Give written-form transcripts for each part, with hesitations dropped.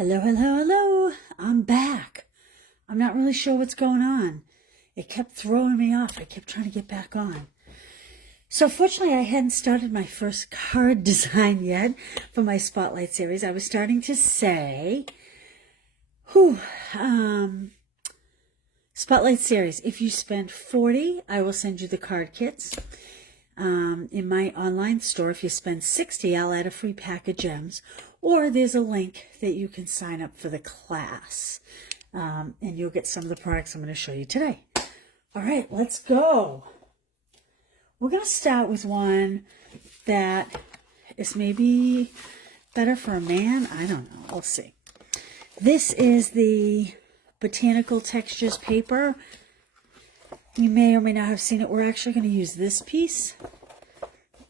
Hello, hello, hello. I'm back. I'm not really sure what's going on. It kept throwing me off. I kept trying to get back on. So fortunately, I hadn't started my first card design yet for my Spotlight series. I was starting to say, Spotlight series, if you spend $40, I will send you the card kits. In my online store, if you spend $60, I'll add a free pack of gems. Or there's a link that you can sign up for the class. And you'll get some of the products I'm going to show you today. All right, let's go. We're going to start with one that is maybe better for a man. I don't know. We'll see. This is the Botanical Textures paper. You may or may not have seen it. We're actually going to use this piece.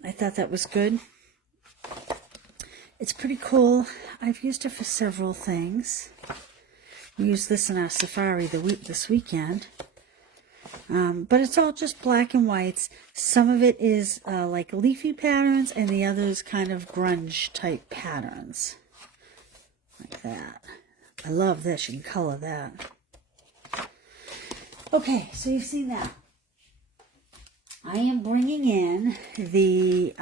I thought that was good. It's pretty cool. I've used it for several things. We used this in our safari this weekend. But it's all just black and whites. Some of it is like leafy patterns, and the others kind of grunge type patterns. Like that. I love this. You can color that. Okay, so you've seen that. I am bringing in the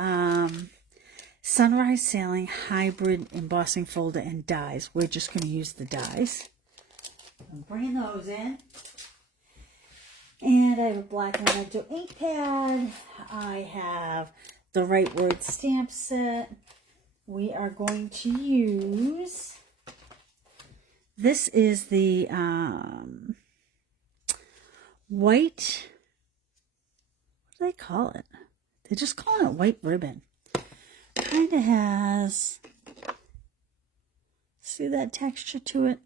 Sunrise Sailing Hybrid Embossing Folder and dies. We're just going to use the dies. I'm bringing those in. And I have a black Memento ink pad. I have the Right Word stamp set. We are going to use... This is the white... What do they call it? They're just calling it white ribbon. Kind of has, see that texture to it?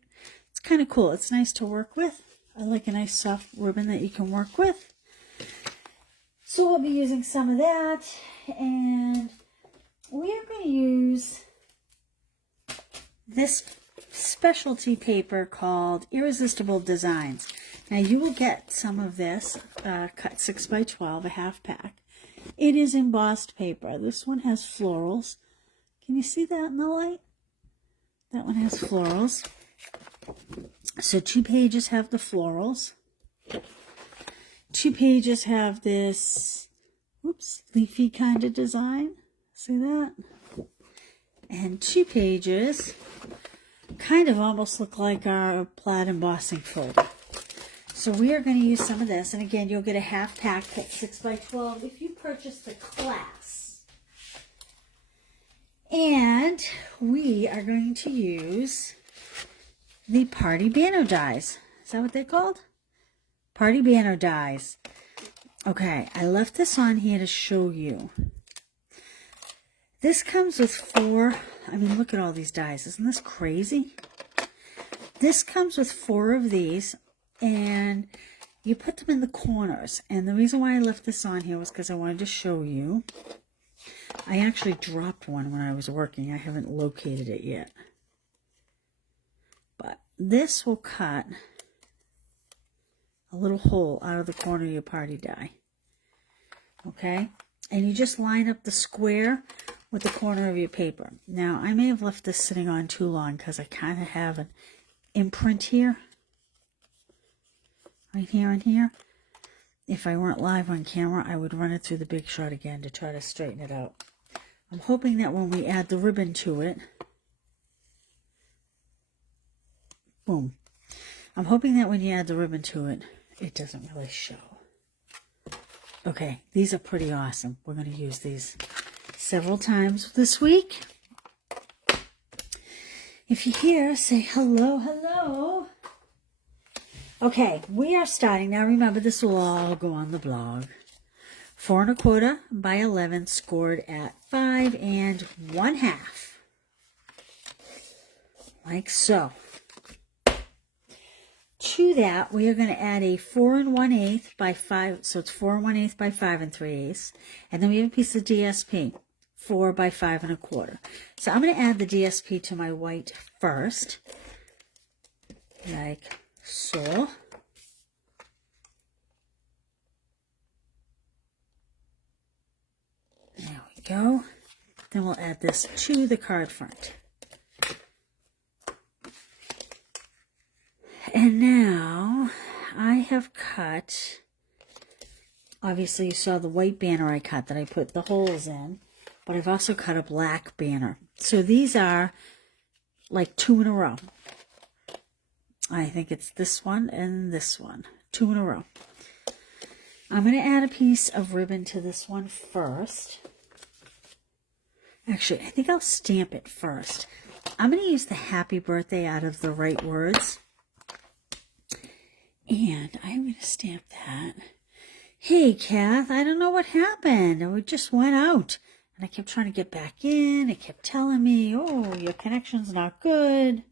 It's kind of cool. It's nice to work with. I like a nice soft ribbon that you can work with. So we'll be using some of that, and we are going to use this specialty paper called Irresistible Designs. Now you will get some of this cut 6 by 12, a half pack. It is embossed paper. This one has florals. Can you see that in the light? That one has florals. So 2 pages have the florals. 2 pages have this, leafy kind of design. See that? And 2 pages kind of almost look like our plaid embossing folder. So we are going to use some of this. And again, you'll get a half pack cut 6 by 12 if you purchase the class. And we are going to use the Party Banner dies. Is that what they're called? Party Banner dies. Okay, I left this on here to show you. This comes with 4, I mean, look at all these dies. Isn't this crazy? This comes with 4 of these. And you put them in the corners. And the reason why I left this on here was because I wanted to show you. I actually dropped one when I was working. I haven't located it yet. But this will cut a little hole out of the corner of your party die. Okay? And you just line up the square with the corner of your paper. Now, I may have left this sitting on too long because I kind of have an imprint here. Right here and here. If I weren't live on camera, I would run it through the Big Shot again to try to straighten it out. I'm hoping that when we add the ribbon to it, boom. I'm hoping that when you add the ribbon to it, it doesn't really show. Okay, these are pretty awesome. We're going to use these several times this week. If you're here, say hello, hello. Okay, we are starting. Now remember, this will all go on the blog. 4 1/4 by 11 scored at 5 1/2. Like so. To that, we are going to add a 4 1/8 by 5. So it's 4 1/8 by 5 3/8. And then we have a piece of DSP, 4 by 5 1/4. So I'm going to add the DSP to my white first. Like so. There we go. Then we'll add this to the card front. have cut, obviously you saw the white banner I cut that I put the holes in, but I've also cut a black banner. So these are like 2 in a row. I think it's this one and this one, 2 in a row. I'm going to add a piece of ribbon to this one first. Actually, I think I'll stamp it first. I'm going to use the happy birthday out of the right words. And I'm going to stamp that. Hey, Kath, I don't know what happened. We just went out. And I kept trying to get back in. It kept telling me, oh, your connection's not good.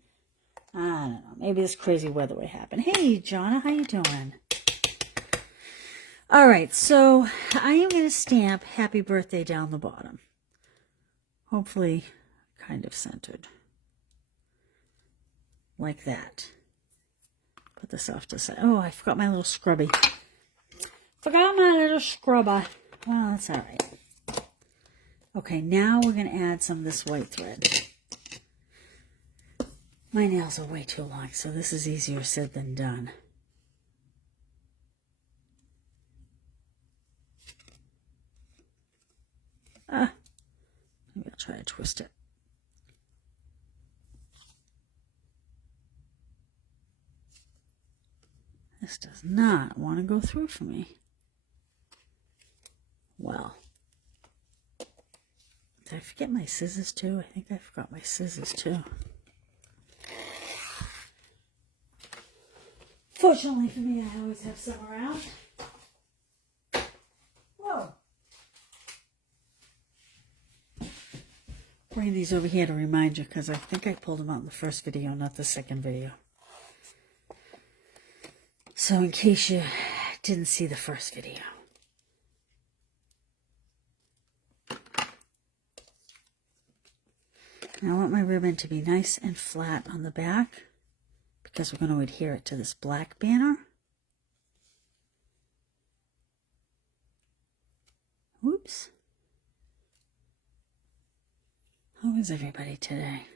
I don't know. Maybe this crazy weather would happen. Hey, Jonna, how you doing? All right, so I am going to stamp happy birthday down the bottom. Hopefully kind of centered. Like that. Put this off to the side. Oh, I forgot my little scrubby. Forgot my little scrubber. Well, that's all right. Okay, now we're going to add some of this white thread. My nails are way too long, so this is easier said than done. Maybe I'll try to twist it. This does not want to go through for me. Well, did I forget my scissors too? I think I forgot my scissors too. Fortunately for me, I always have some around. Whoa. Bring these over here to remind you, because I think I pulled them out in the first video, not the second video. So in case you didn't see the first video. Now I want my ribbon to be nice and flat on the back, because we're going to adhere it to this black banner. Whoops. How is everybody today?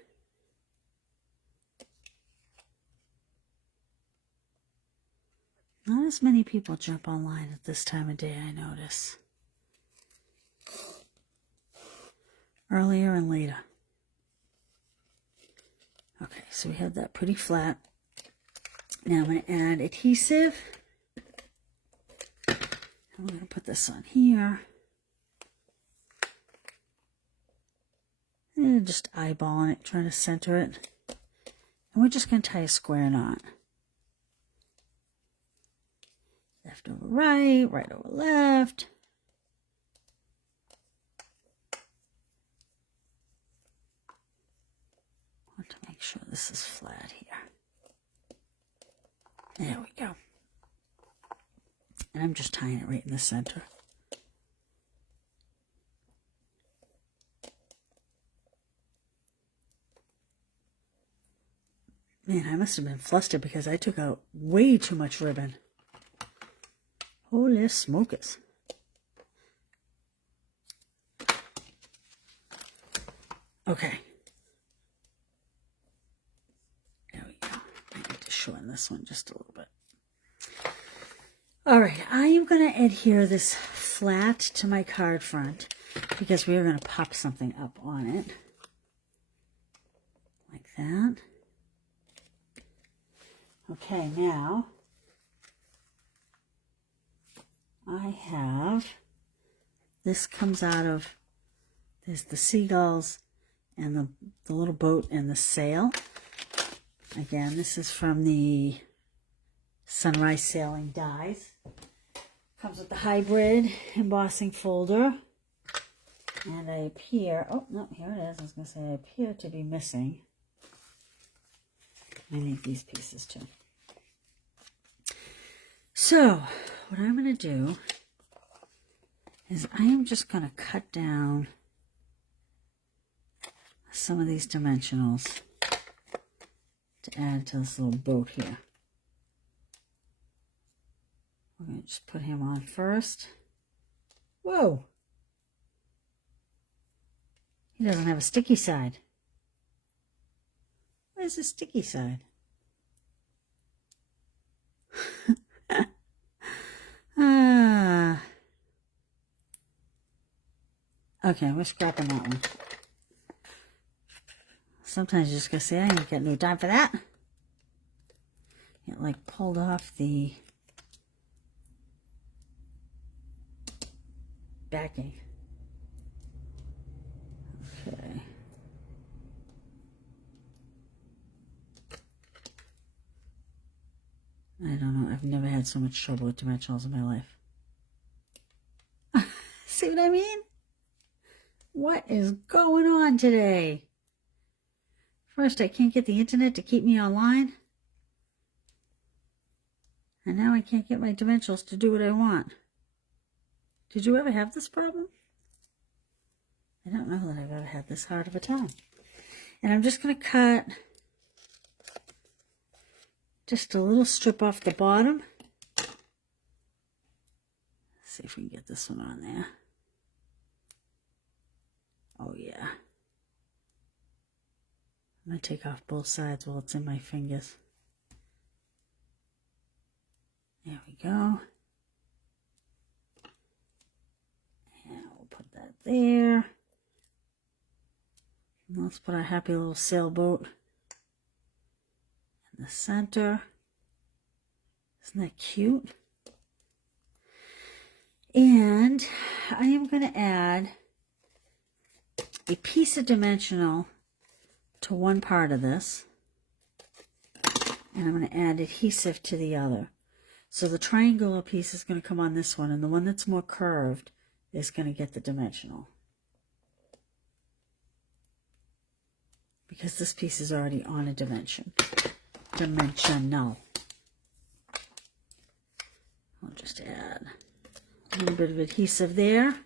Not as many people jump online at this time of day, I notice. Earlier and later. Okay, so we have that pretty flat. Now I'm going to add adhesive. And we're going to put this on here. And just eyeballing it, trying to center it. And we're just going to tie a square knot. Left over right, right over left. I want to make sure this is flat here. There we go. And I'm just tying it right in the center. Man, I must have been flustered because I took out way too much ribbon. Holy smokers. Okay. There we go. I need to shorten this one just a little bit. All right, I am going to adhere this flat to my card front because we're going to pop something up on it. Like that. Okay, now I have, this comes out of, there's the seagulls and the little boat and the sail. Again, this is from the Sunrise Sailing Dies. Comes with the hybrid embossing folder. And I appear, oh no, here it is. I was going to say I appear to be missing. I need these pieces too. So, what I'm going to do is I am just going to cut down some of these dimensionals to add to this little boat here. We're going to just put him on first. Whoa! He doesn't have a sticky side. Where's the sticky side? Okay, we're scrapping that one. Sometimes you just gotta say, I ain't got no time for that. It like pulled off the backing. Okay. I don't know. I've never had so much trouble with dimensionals in my life. See what I mean? What is going on today? First, I can't get the internet to keep me online. And now I can't get my dimensionals to do what I want. Did you ever have this problem? I don't know that I've ever had this hard of a time. And I'm just going to cut just a little strip off the bottom. Let's see if we can get this one on there. Oh yeah. I'm going to take off both sides while it's in my fingers. There we go. And we'll put that there. And let's put our happy little sailboat in the center. Isn't that cute? And I am going to add a piece of dimensional to one part of this. And I'm going to add adhesive to the other. So the triangular piece is going to come on this one, and the one that's more curved is going to get the dimensional. Because this piece is already on a dimensional. I'll just add a little bit of adhesive there.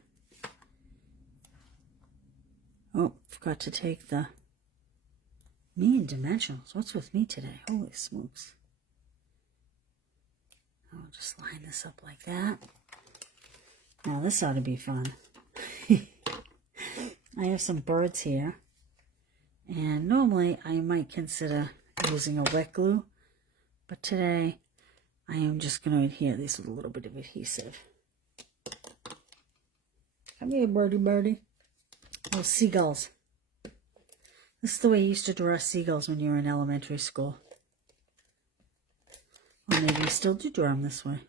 Oh, forgot to take the... Me and dimensionals. What's with me today? Holy smokes. I'll just line this up like that. Now this ought to be fun. I have some birds here. And normally I might consider using a wet glue. But today I am just going to adhere these with a little bit of adhesive. Come here, birdie, birdie. Oh, seagulls. This is the way you used to draw seagulls when you were in elementary school. Or maybe you still do draw them this way.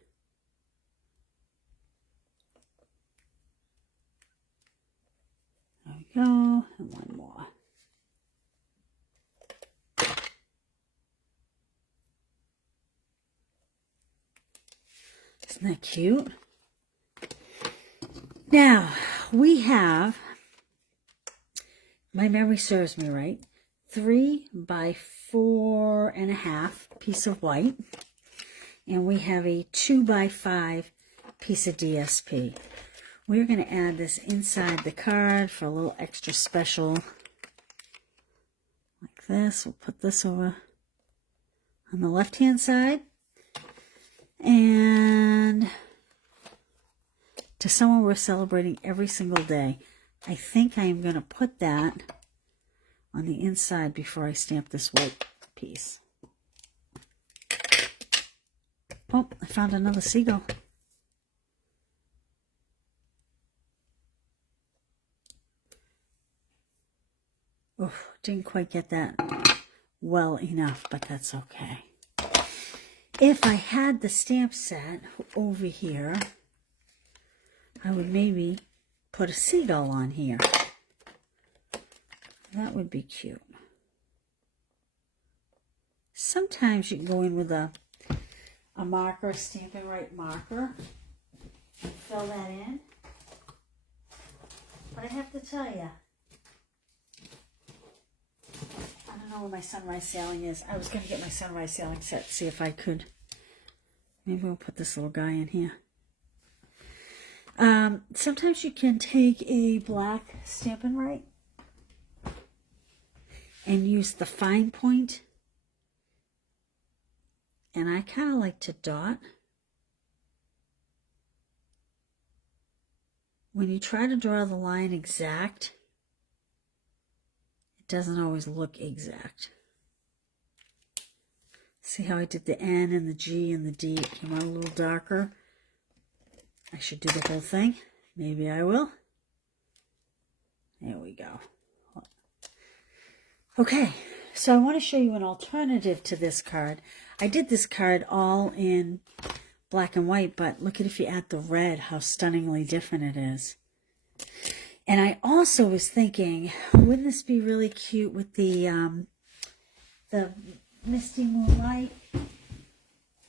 There we go. And one more. Isn't that cute? Now, we have, my memory serves me right, 3 by 4.5 piece of white. And we have a 2 by 5 piece of DSP. We're going to add this inside the card for a little extra special. Like this. We'll put this over on the left-hand side. And to someone we're celebrating every single day, I think I am going to put that on the inside before I stamp this white piece. Oh, I found another seagull. Oh, didn't quite get that well enough, but that's okay. If I had the stamp set over here, I would maybe put a seagull on here. That would be cute. Sometimes you can go in with a marker, a Stampin' Right marker, and fill that in. But I have to tell you, I don't know where my sunrise sailing is. I was going to get my sunrise sailing set, see if I could. Maybe we'll put this little guy in here. Sometimes you can take a black Stampin' Right and use the fine point. And I kind of like to dot. When you try to draw the line exact, it doesn't always look exact. See how I did the N and the G and the D? It came out a little darker. I should do the whole thing. Maybe I will. There we go. Okay, so I want to show you an alternative to this card. I did this card all in black and white, but look at if you add the red, how stunningly different it is. And I also was thinking, wouldn't this be really cute with the Misty Moonlight?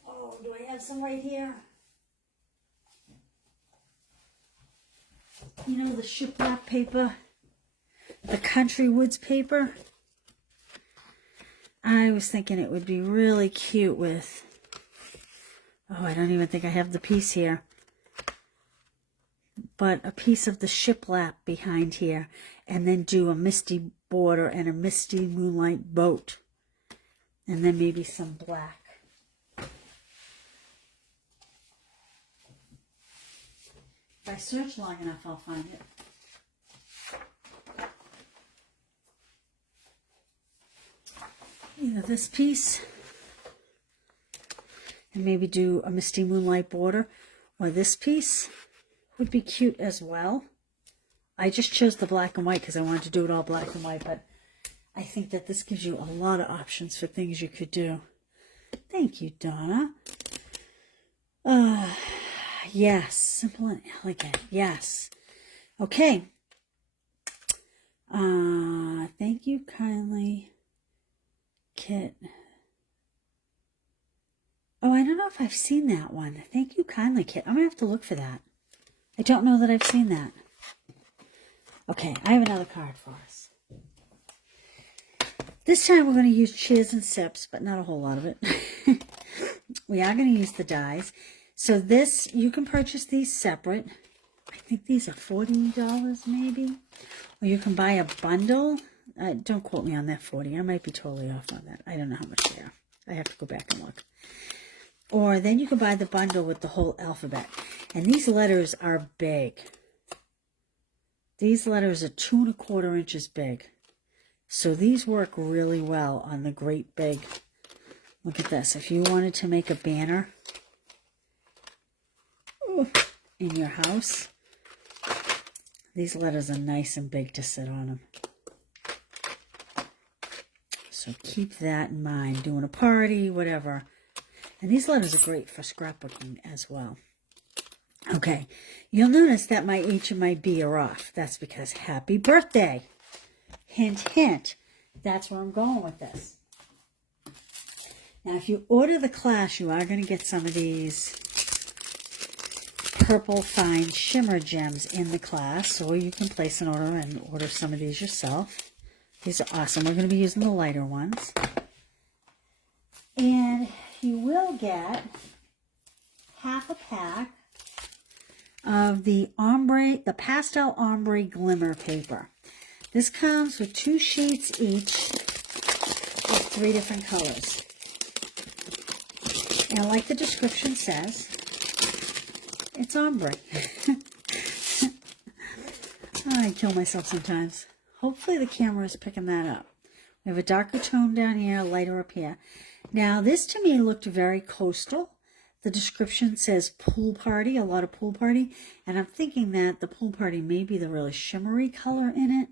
Oh, do I have some right here? You know, the shiplap paper, the Country Woods paper. I was thinking it would be really cute with, oh, I don't even think I have the piece here, but a piece of the shiplap behind here, and then do a misty border and a Misty Moonlight boat, and then maybe some black. If I search long enough, I'll find it. Either this piece, and maybe do a Misty Moonlight border, or this piece would be cute as well. I just chose the black and white because I wanted to do it all black and white, but I think that this gives you a lot of options for things you could do. Thank you, Donna. Yes, simple and elegant. Yes. Okay. Thank you kindly, Kit. Oh, I don't know if I've seen that one. Thank you kindly, Kit. I'm going to have to look for that. I don't know that I've seen that. Okay, I have another card for us. This time we're going to use cheers and sips, but not a whole lot of it. We are going to use the dies. So this, you can purchase these separate. I think these are $40 maybe. Or you can buy a bundle. Don't quote me on that 40. I might be totally off on that. I don't know how much they are. I have to go back and look. Or then you can buy the bundle with the whole alphabet. And these letters are big. These letters are 2 1/4 inches big. So these work really well on the great big. Look at this. If you wanted to make a banner in your house, these letters are nice and big to sit on them. So keep that in mind. Doing a party, whatever. And these letters are great for scrapbooking as well. Okay, you'll notice that my H and my B are off. That's because happy birthday. Hint, hint. That's where I'm going with this. Now, if you order the class, you are going to get some of these purple fine shimmer gems in the class, or you can place an order and order some of these yourself. These are awesome. We're going to be using the lighter ones. And you will get half a pack of the pastel ombre glimmer paper. This comes with 2 sheets each of 3 different colors. And like the description says, it's ombre. I kill myself sometimes. Hopefully the camera is picking that up. We have a darker tone down here, a lighter up here. Now this to me looked very coastal. The description says pool party, a lot of pool party. And I'm thinking that the pool party may be the really shimmery color in it.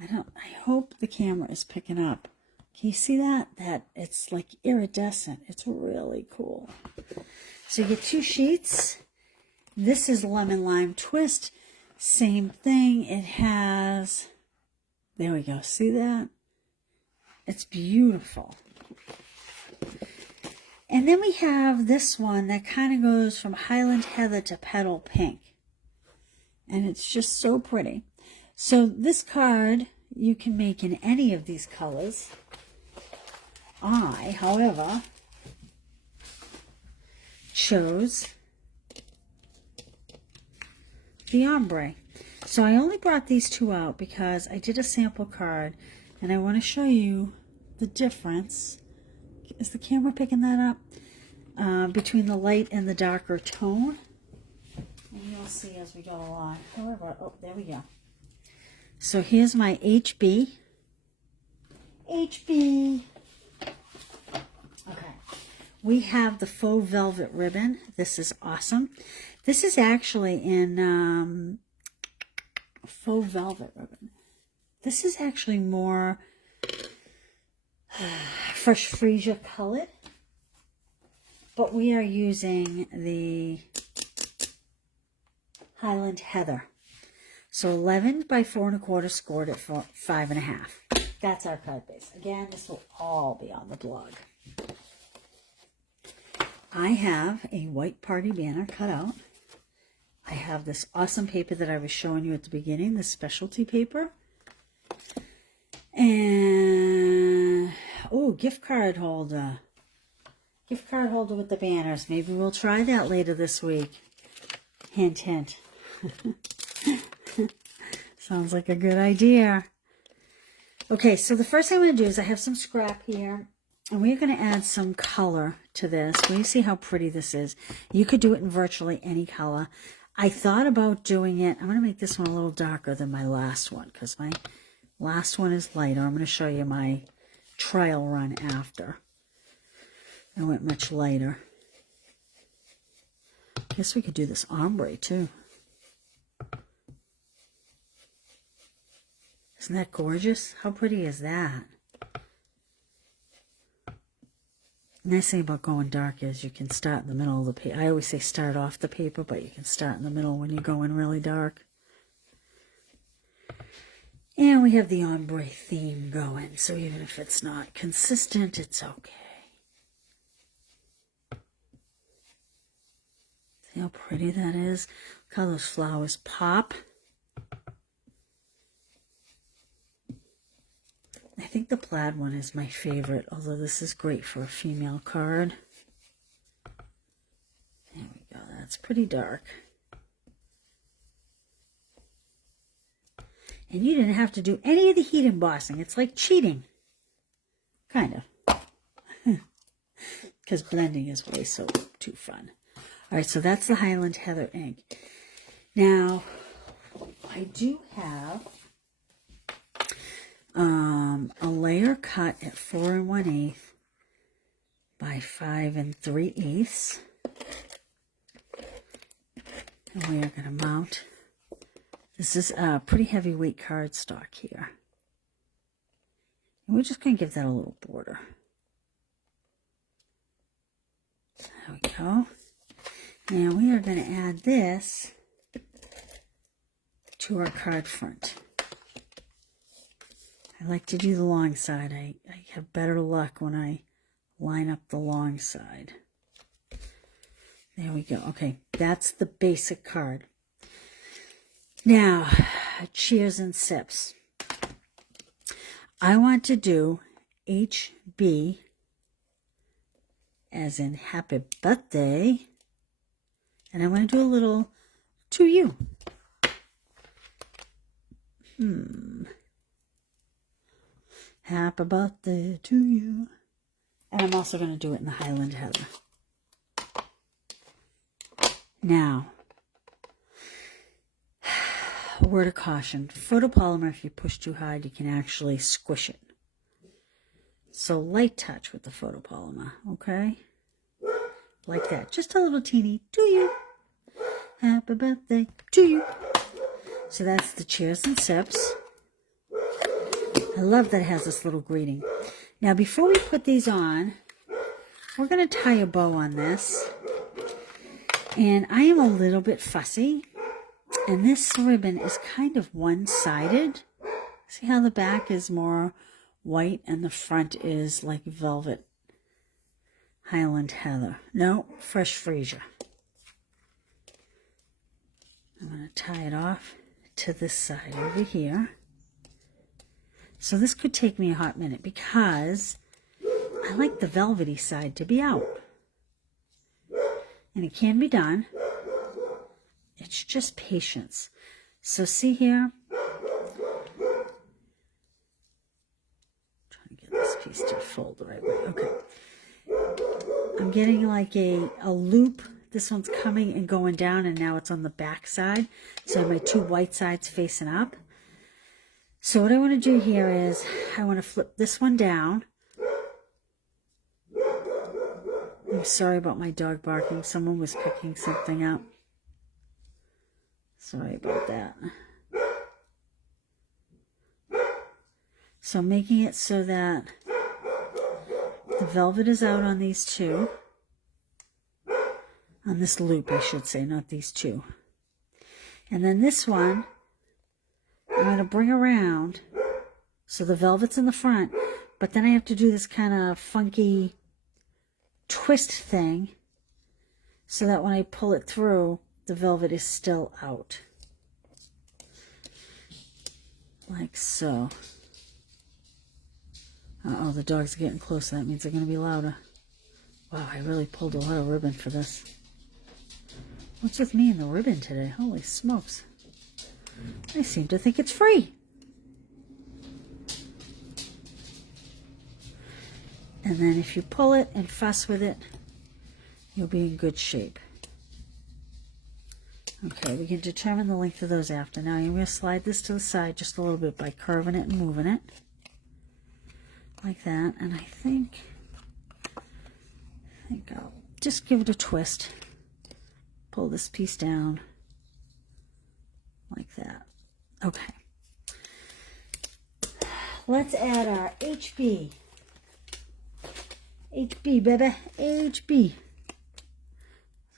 I hope the camera is picking up. Can you see that? That it's like iridescent. It's really cool. So you get 2 sheets. This is Lemon Lime Twist. Same thing. It has, there we go. See that? It's beautiful. And then we have this one that kind of goes from Highland Heather to Petal Pink. And it's just so pretty. So this card you can make in any of these colors. I, however, chose the ombre. So I only brought these 2 out because I did a sample card and I want to show you the difference. Is the camera picking that up? Between the light and the darker tone. And you'll see as we go along. However, oh, there we go. So here's my HB. HB. Okay. We have the faux velvet ribbon. This is awesome. This is actually in faux velvet ribbon. This is actually more fresh freesia colored, but we are using the Highland Heather. So 11 by 4 1/4 scored at 5 1/2. That's our card base. Again, this will all be on the blog. I have a white party banner cut out. I have this awesome paper that I was showing you at the beginning, the specialty paper. And, oh, gift card holder. Gift card holder with the banners. Maybe we'll try that later this week. Hint, hint. Sounds like a good idea. Okay, so the first thing I'm going to do is I have some scrap here. And we're going to add some color to this. Will you see how pretty this is? You could do it in virtually any color. I thought about doing it. I'm going to make this one a little darker than my last one because my last one is lighter. I'm going to show you my trial run after. I went much lighter. I guess we could do this ombre too. Isn't that gorgeous? How pretty is that? The nice thing about going dark is you can start in the middle of the paper. I always say start off the paper, but you can start in the middle when you go in really dark. And we have the ombre theme going, so even if it's not consistent, it's okay. See how pretty that is? Look how those flowers pop. I think the plaid one is my favorite, although this is great for a female card. There we go, that's pretty dark. And you didn't have to do any of the heat embossing. It's like cheating. Kind of. Because blending is way so too fun. All right, so that's the Highland Heather ink. Now, I do have a layer cut at 4 1/8 by 5 3/8. And we are going to mount. This is a pretty heavyweight cardstock here. And we're just going to give that a little border. There we go. Now we are going to add this to our card front. I like to do the long side. I have better luck when I line up the long side. There we go. Okay, that's the basic card. Now, cheers and sips. I want to do HB as in happy birthday. And I want to do a little to you. Happy birthday to you. And I'm also going to do it in the Highland Heather. Now, a word of caution. Photopolymer, if you push too hard, you can actually squish it. So light touch with the photopolymer, okay? Like that. Just a little teeny to you. Happy birthday to you. So that's the cheers and sips. I love that it has this little greeting. Now, before we put these on, we're going to tie a bow on this. And I am a little bit fussy. And this ribbon is kind of one-sided. See how the back is more white and the front is like velvet Highland Heather. No, fresh freesia. I'm going to tie it off to this side over here. So this could take me a hot minute because I like the velvety side to be out. And it can be done. It's just patience. So see here. Trying to get this piece to fold the right way. Okay. I'm getting like a loop. This one's coming and going down, and now it's on the back side. So I have my two white sides facing up. So what I want to do here is I want to flip this one down. I'm sorry about my dog barking. Someone was picking something up. Sorry about that. So making it so that the velvet is out on these two. On this loop, I should say, not these two. And then this one, I'm going to bring around so the velvet's in the front, but then I have to do this kind of funky twist thing so that when I pull it through, the velvet is still out. Like so. Uh-oh, the dogs are getting closer. That means they're going to be louder. Wow, I really pulled a lot of ribbon for this. What's with me and the ribbon today? Holy smokes. I seem to think it's free. And then if you pull it and fuss with it, you'll be in good shape. Okay, we can determine the length of those after. Now I'm going to slide this to the side just a little bit by curving it and moving it. Like that. And I think I'll just give it a twist. Pull this piece down like that. Okay. Let's add our HB. HB, baby. HB.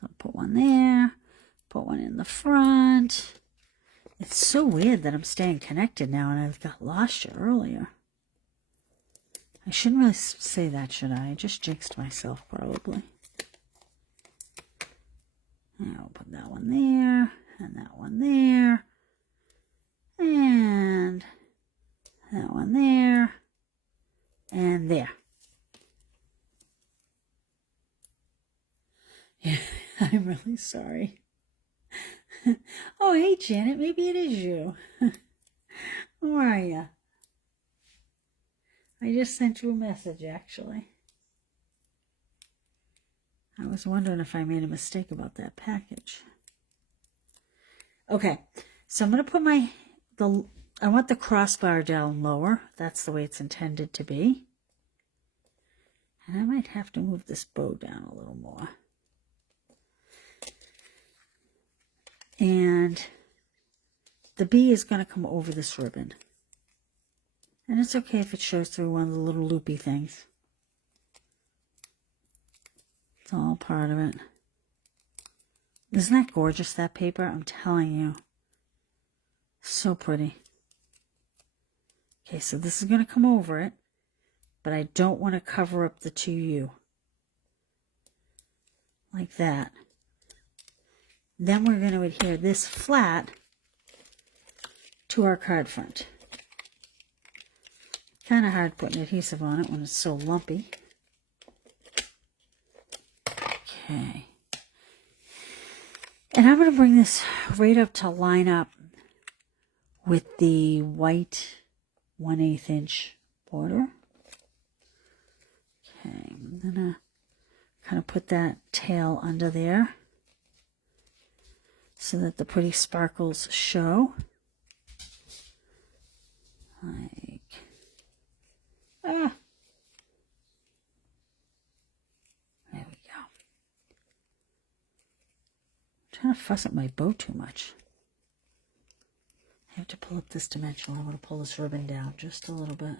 So put one there. Put one in the front. It's so weird that I'm staying connected now and I got lost you earlier. I shouldn't really say that, should I? I just jinxed myself, probably. I'll put that one there, and that one there, and that one there, and there. Yeah, I'm really sorry. Oh, hey, Janet, maybe it is you. How are you? I just sent you a message, actually. I was wondering if I made a mistake about that package. Okay, so I'm going to put I want the crossbar down lower. That's the way it's intended to be. And I might have to move this bow down a little more. And the bee is going to come over this ribbon. And it's okay if it shows through one of the little loopy things. It's all part of it. Isn't that gorgeous, that paper? I'm telling you. So pretty. Okay, so this is going to come over it, but I don't want to cover up the 2U. Like that. Then we're going to adhere this flat to our card front. Kind of hard putting adhesive on it when it's so lumpy. Okay. And I'm going to bring this right up to line up with the white 1/8 inch border. Okay, I'm going to kind of put that tail under there so that the pretty sparkles show. Like, there we go. I'm trying to fuss up my bow too much. I have to pull up this dimensional. I'm going to pull this ribbon down just a little bit.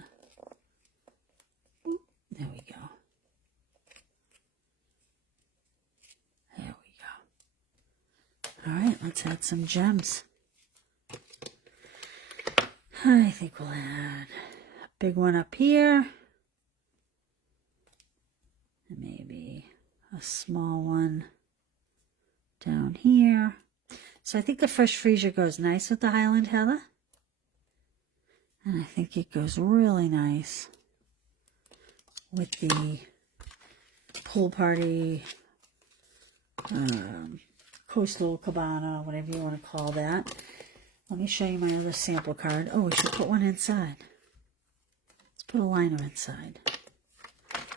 There we go. There we go. All right, let's add some gems. I think we'll add a big one up here. And maybe a small one down here. So I think the Fresh Freesia goes nice with the Highland Heather. And I think it goes really nice with the Pool Party Coastal Cabana, whatever you want to call that. Let me show you my other sample card. Oh, we should put one inside. Let's put a liner inside.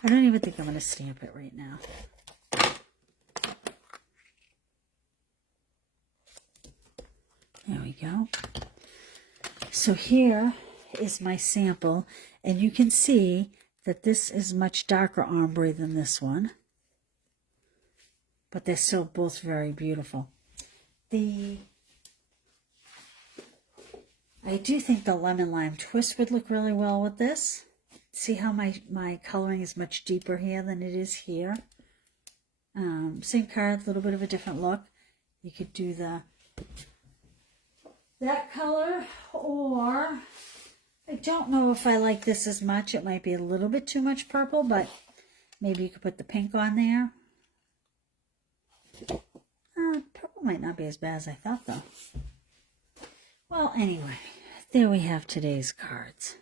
I don't even think I'm going to stamp it right now. There we go. So here is my sample, and you can see that this is much darker ombre than this one. But they're still both very beautiful. I I do think the lemon lime twist would look really well with this. See how my coloring is much deeper here than it is here. Same card, a little bit of a different look. You could do that color, or I don't know if I like this as much. It might be a little bit too much purple, but maybe you could put the pink on there. Purple might not be as bad as I thought, though. Well, anyway, there we have today's cards.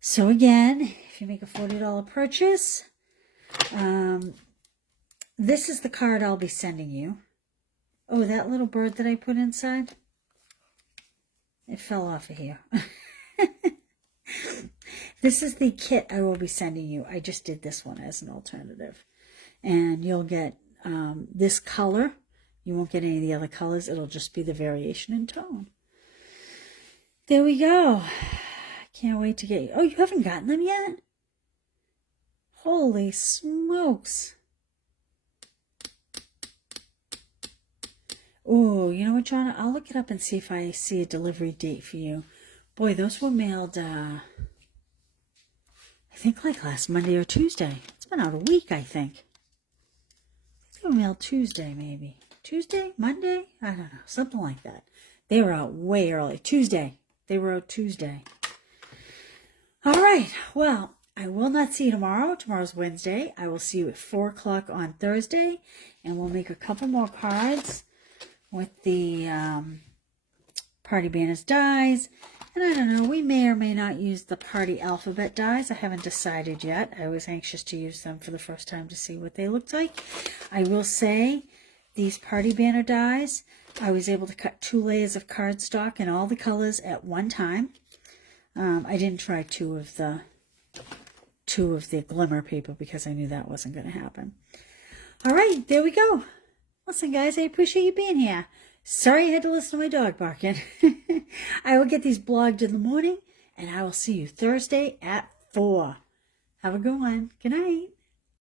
So again, if you make a $40 purchase, this is the card I'll be sending you. Oh, that little bird that I put inside, it fell off of here. This is the kit I will be sending you. I just did this one as an alternative. And you'll get this color. You won't get any of the other colors. It'll just be the variation in tone. There we go. Can't wait to get you. Oh, you haven't gotten them yet? Holy smokes. Oh, you know what, John? I'll look it up and see if I see a delivery date for you. Boy, those were mailed, I think like last Monday or Tuesday. It's been out a week, I think. They were mailed Tuesday, maybe. Tuesday? Monday? I don't know. Something like that. They were out way early. Tuesday. They were out Tuesday. All right. Well, I will not see you tomorrow. Tomorrow's Wednesday. I will see you at 4 o'clock on Thursday. And we'll make a couple more cards with the Party Banners dies. And I don't know, we may or may not use the Party Alphabet dies. I haven't decided yet. I was anxious to use them for the first time to see what they looked like. I will say, these Party Banner dies, I was able to cut 2 layers of cardstock in all the colors at one time. I didn't try two of the glimmer paper because I knew that wasn't going to happen. All right, there we go. Listen, guys, I appreciate you being here. Sorry I had to listen to my dog barking. I will get these blogged in the morning, and I will see you Thursday at 4. Have a good one. Good night.